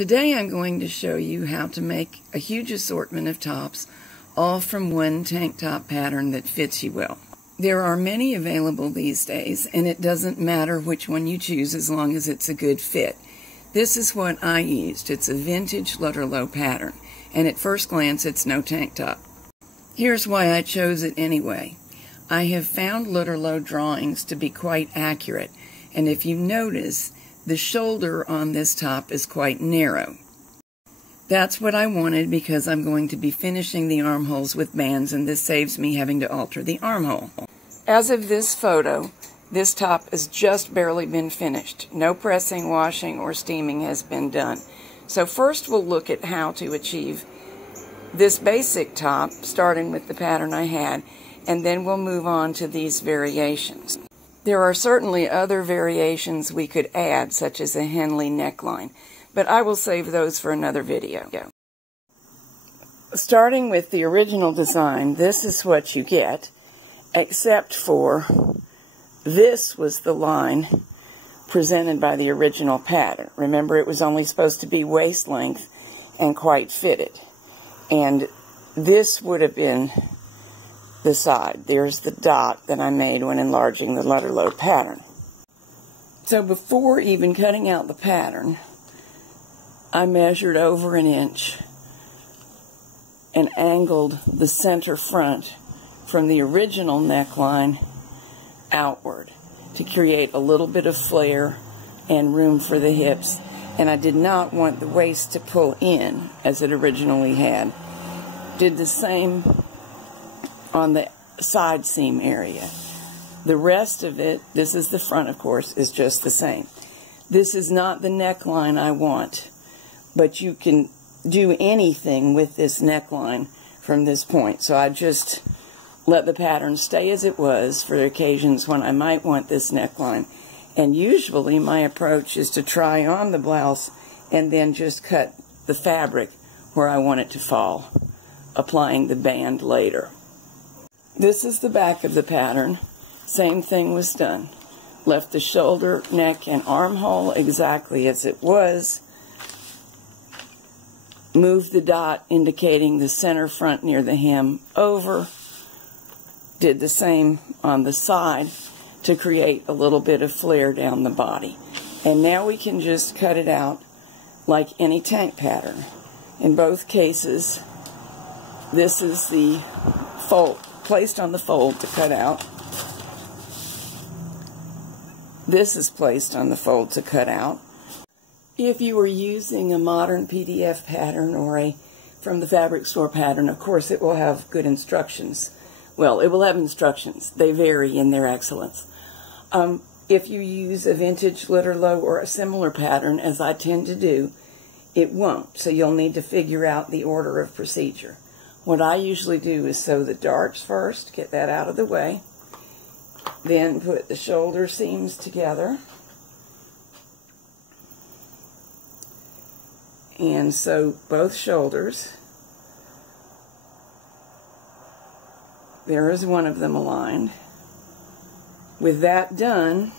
Today I'm going to show you how to make a huge assortment of tops, all from one tank top pattern that fits you well. There are many available these days, and it doesn't matter which one you choose as long as it's a good fit. This is what I used. It's a vintage Lutterloh pattern, and at first glance it's no tank top. Here's why I chose it anyway. I have found Lutterloh drawings to be quite accurate, and if you notice, the shoulder on this top is quite narrow. That's what I wanted because I'm going to be finishing the armholes with bands, and this saves me having to alter the armhole. As of this photo, this top has just barely been finished. No pressing, washing, or steaming has been done. So first we'll look at how to achieve this basic top, starting with the pattern I had, and then we'll move on to these variations. There are certainly other variations we could add, such as a Henley neckline, but I will save those for another video. Starting with the original design, this is what you get, except for this was the line presented by the original pattern. Remember, it was only supposed to be waist length and quite fitted. And this would have been the side. There's the dot that I made when enlarging the Lutterloh pattern. So before even cutting out the pattern, I measured over 1 inch and angled the center front from the original neckline outward to create a little bit of flare and room for the hips. And I did not want the waist to pull in as it originally had. Did the same on the side seam area. The rest of it, this is the front of course, is just the same. This is not the neckline I want, but you can do anything with this neckline from this point. So I just let the pattern stay as it was for occasions when I might want this neckline. And usually my approach is to try on the blouse and then just cut the fabric where I want it to fall, applying the band later. This is the back of the pattern. Same thing was done. Left the shoulder, neck, and armhole exactly as it was. Moved the dot indicating the center front near the hem over. Did the same on the side to create a little bit of flare down the body. And now we can just cut it out like any tank pattern. In both cases, this is the fold, placed on the fold to cut out. This is placed on the fold to cut out. If you were using a modern PDF pattern or a from the fabric store pattern, of course it will have good instructions. Well, it will have instructions. They vary in their excellence. If you use a vintage Lutterloh or a similar pattern, as I tend to do, it won't. So you'll need to figure out the order of procedure. What I usually do is sew the darts first, get that out of the way, then put the shoulder seams together, and sew both shoulders. There is one of them aligned. With that done,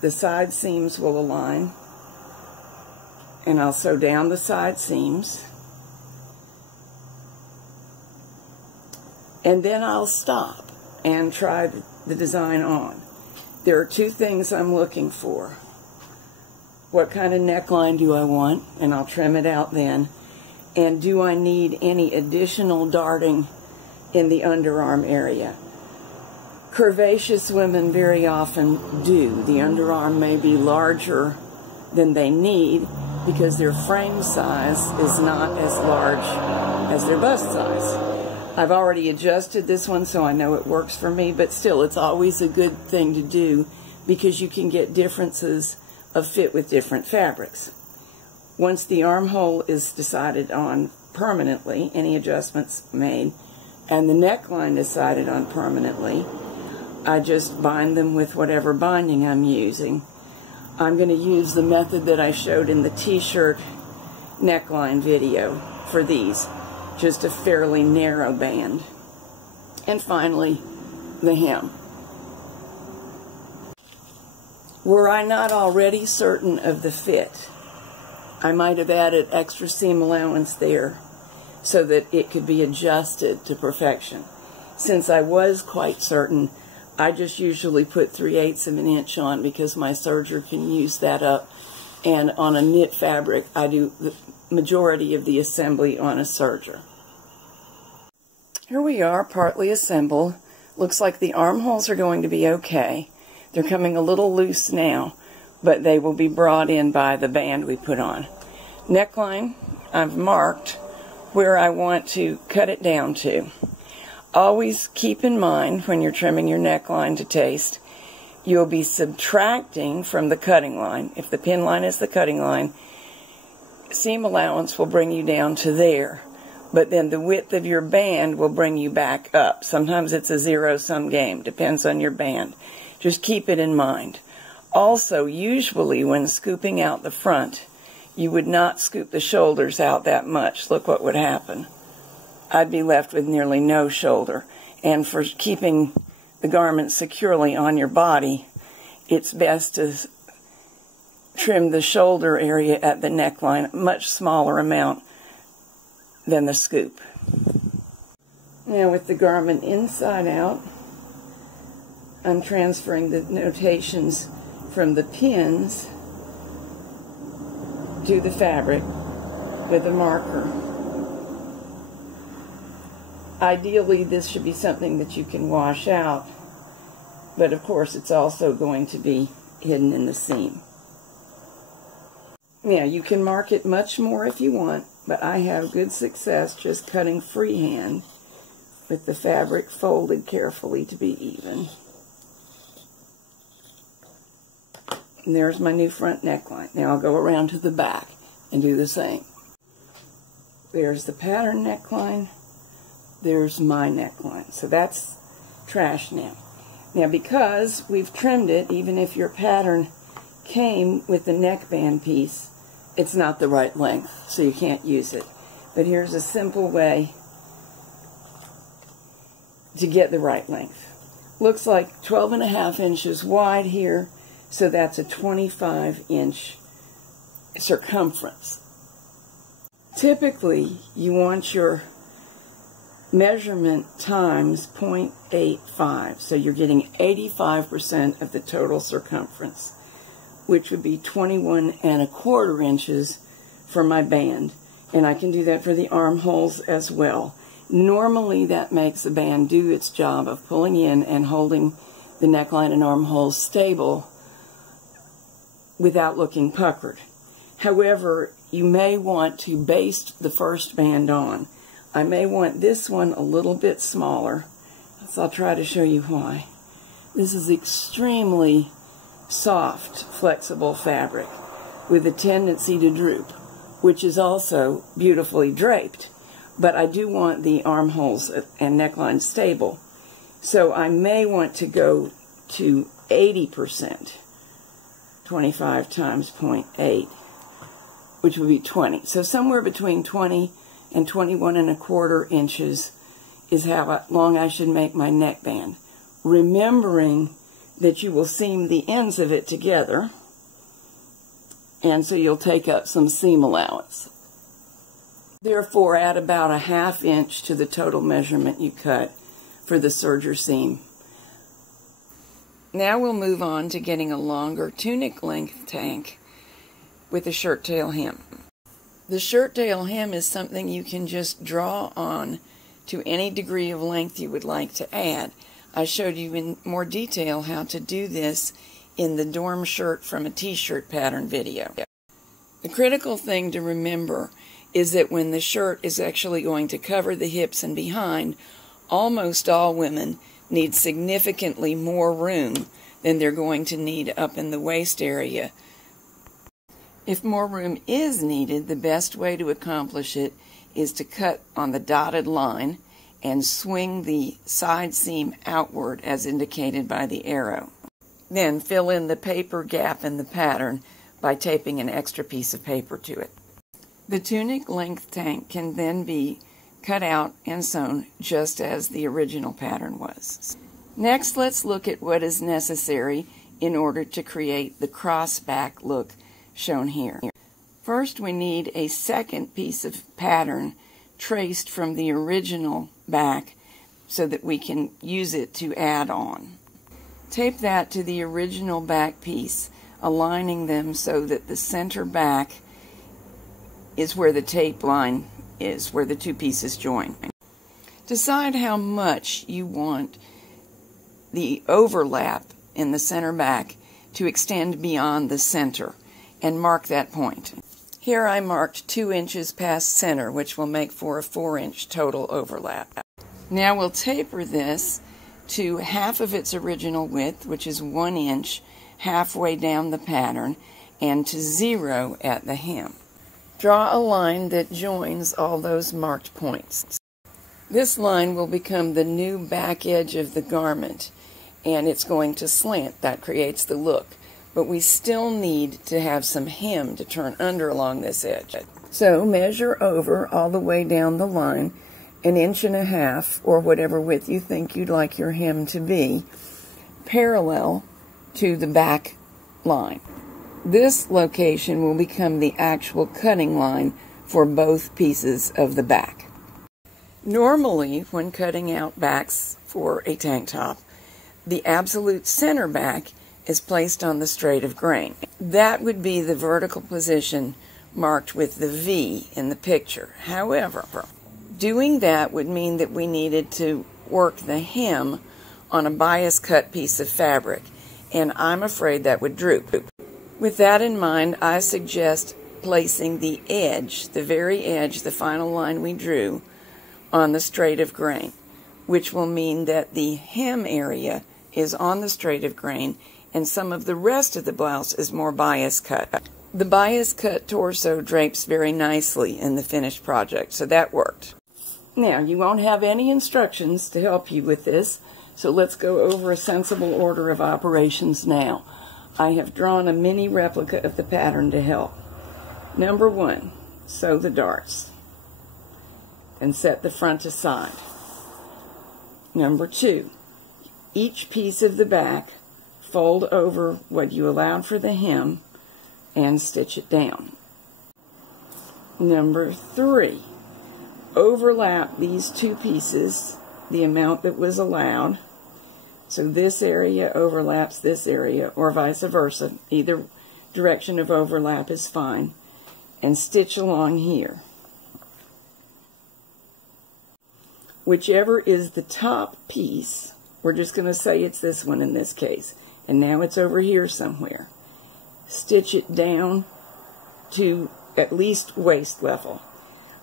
the side seams will align, and I'll sew down the side seams. And then I'll stop and try the design on. There are two things I'm looking for. What kind of neckline do I want? And I'll trim it out then. And do I need any additional darting in the underarm area? Curvaceous women very often do. The underarm may be larger than they need because their frame size is not as large as their bust size. I've already adjusted this one so I know it works for me, but still it's always a good thing to do because you can get differences of fit with different fabrics. Once the armhole is decided on permanently, any adjustments made, and the neckline decided on permanently, I just bind them with whatever binding I'm using. I'm going to use the method that I showed in the t-shirt neckline video for these. Just a fairly narrow band. And finally, the hem. Were I not already certain of the fit, I might have added extra seam allowance there so that it could be adjusted to perfection. Since I was quite certain, I just usually put 3/8 of an inch on because my serger can use that up. And on a knit fabric, I do the majority of the assembly on a serger. Here we are, partly assembled. Looks like the armholes are going to be okay. They're coming a little loose now, but they will be brought in by the band we put on. Neckline, I've marked where I want to cut it down to. Always keep in mind when you're trimming your neckline to taste, you'll be subtracting from the cutting line. If the pin line is the cutting line, seam allowance will bring you down to there, but then the width of your band will bring you back up. Sometimes it's a zero-sum game, depends on your band. Just keep it in mind. Also, usually when scooping out the front, you would not scoop the shoulders out that much. Look what would happen. I'd be left with nearly no shoulder. And for keeping the garment securely on your body, it's best to trim the shoulder area at the neckline, a much smaller amount than the scoop. Now with the garment inside out, I'm transferring the notations from the pins to the fabric with a marker. Ideally, this should be something that you can wash out, but of course it's also going to be hidden in the seam. Now, you can mark it much more if you want, but I have good success just cutting freehand with the fabric folded carefully to be even. And there's my new front neckline. Now I'll go around to the back and do the same. There's the pattern neckline. There's my neckline. So that's trash now. Now because we've trimmed it, even if your pattern came with the neckband piece, it's not the right length, so you can't use it. But here's a simple way to get the right length. Looks like 12.5 inches wide here, so that's a 25-inch circumference. Typically, you want your measurement times 0.85, so you're getting 85% of the total circumference, which would be 21.25 inches for my band. And I can do that for the armholes as well. Normally that makes the band do its job of pulling in and holding the neckline and armholes stable without looking puckered. However, you may want to baste the first band on. I may want this one a little bit smaller, so I'll try to show you why. This is extremely soft, flexible fabric with a tendency to droop, which is also beautifully draped. But I do want the armholes and neckline stable, so I may want to go to 80%, 25 times 0.8, which would be 20. So somewhere between 20 and 21.25 inches is how long I should make my neckband. Remembering that you will seam the ends of it together, and so you'll take up some seam allowance. Therefore, add about 1/2 inch to the total measurement you cut for the serger seam. Now we'll move on to getting a longer tunic length tank with a shirt tail hem. The shirt tail hem is something you can just draw on to any degree of length you would like to add. I showed you in more detail how to do this in the dorm shirt from a t-shirt pattern video. The critical thing to remember is that when the shirt is actually going to cover the hips and behind, almost all women need significantly more room than they're going to need up in the waist area. If more room is needed, the best way to accomplish it is to cut on the dotted line and swing the side seam outward as indicated by the arrow. Then fill in the paper gap in the pattern by taping an extra piece of paper to it. The tunic length tank can then be cut out and sewn just as the original pattern was. Next, let's look at what is necessary in order to create the cross back look shown here. First, we need a second piece of pattern traced from the original back so that we can use it to add on. Tape that to the original back piece, aligning them so that the center back is where the tape line is, where the two pieces join. Decide how much you want the overlap in the center back to extend beyond the center, and mark that point. Here I marked 2 inches past center, which will make for a 4-inch total overlap. Now we'll taper this to half of its original width, which is 1 inch, halfway down the pattern, and to 0 at the hem. Draw a line that joins all those marked points. This line will become the new back edge of the garment, and it's going to slant. That creates the look. But we still need to have some hem to turn under along this edge. So measure over all the way down the line, 1.5 inches, or whatever width you think you'd like your hem to be, parallel to the back line. This location will become the actual cutting line for both pieces of the back. Normally, when cutting out backs for a tank top, the absolute center back is placed on the straight of grain. That would be the vertical position marked with the V in the picture. However, doing that would mean that we needed to work the hem on a bias cut piece of fabric, and I'm afraid that would droop. With that in mind, I suggest placing the edge, the very edge, the final line we drew, on the straight of grain, which will mean that the hem area is on the straight of grain and some of the rest of the blouse is more bias cut. The bias cut torso drapes very nicely in the finished project, so that worked. Now, you won't have any instructions to help you with this, so let's go over a sensible order of operations now. I have drawn a mini replica of the pattern to help. Number 1, sew the darts and set the front aside. Number 2, each piece of the back, fold over what you allowed for the hem and stitch it down. Number 3, overlap these 2 pieces the amount that was allowed. So this area overlaps this area, or vice versa. Either direction of overlap is fine. And stitch along here. Whichever is the top piece, we're just going to say it's this one in this case, and now it's over here somewhere. Stitch it down to at least waist level.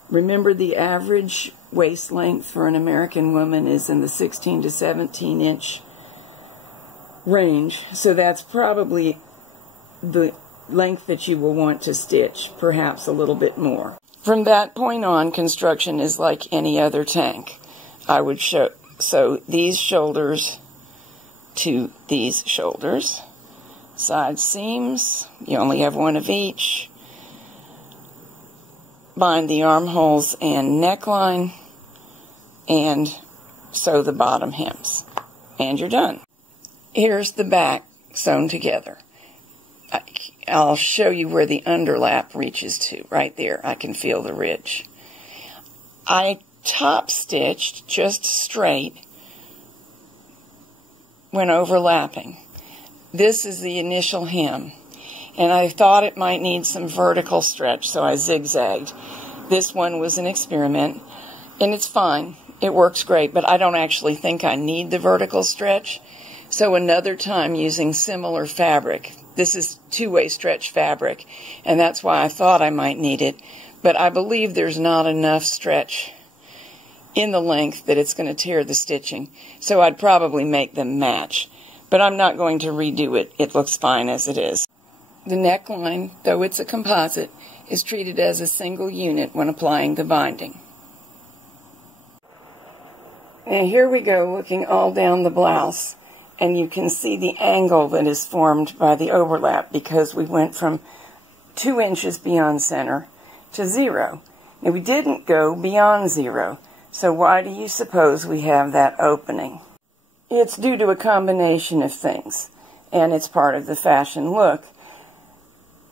Remember, the average waist length for an American woman is in the 16 to 17 inch range, so that's probably the length that you will want to stitch, perhaps a little bit more. From that point on, construction is like any other tank. I would sew these shoulders to these shoulders. Side seams, you only have one of each. Bind the armholes and neckline, and sew the bottom hems. And you're done. Here's the back sewn together. I'll show you where the underlap reaches to. Right there, I can feel the ridge. I top stitched just straight when overlapping. This is the initial hem, and I thought it might need some vertical stretch, so I zigzagged. This one was an experiment, and it's fine. It works great, but I don't actually think I need the vertical stretch. So another time, using similar fabric. This is two-way stretch fabric, and that's why I thought I might need it, but I believe there's not enough stretch in the length that it's going to tear the stitching, so I'd probably make them match. But I'm not going to redo it. It looks fine as it is. The neckline, though it's a composite, is treated as a single unit when applying the binding. And here we go, looking all down the blouse, and you can see the angle that is formed by the overlap because we went from 2 inches beyond center to 0. Now, we didn't go beyond 0, so why do you suppose we have that opening? It's due to a combination of things, and it's part of the fashion look.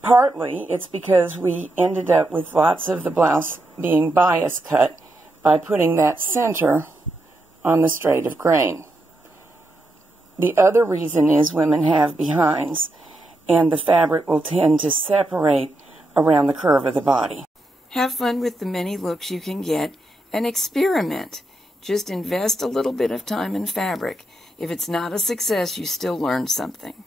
Partly it's because we ended up with lots of the blouse being bias cut by putting that center on the straight of grain. The other reason is women have behinds, and the fabric will tend to separate around the curve of the body. Have fun with the many looks you can get and experiment. Just invest a little bit of time in fabric. If it's not a success, you still learned something.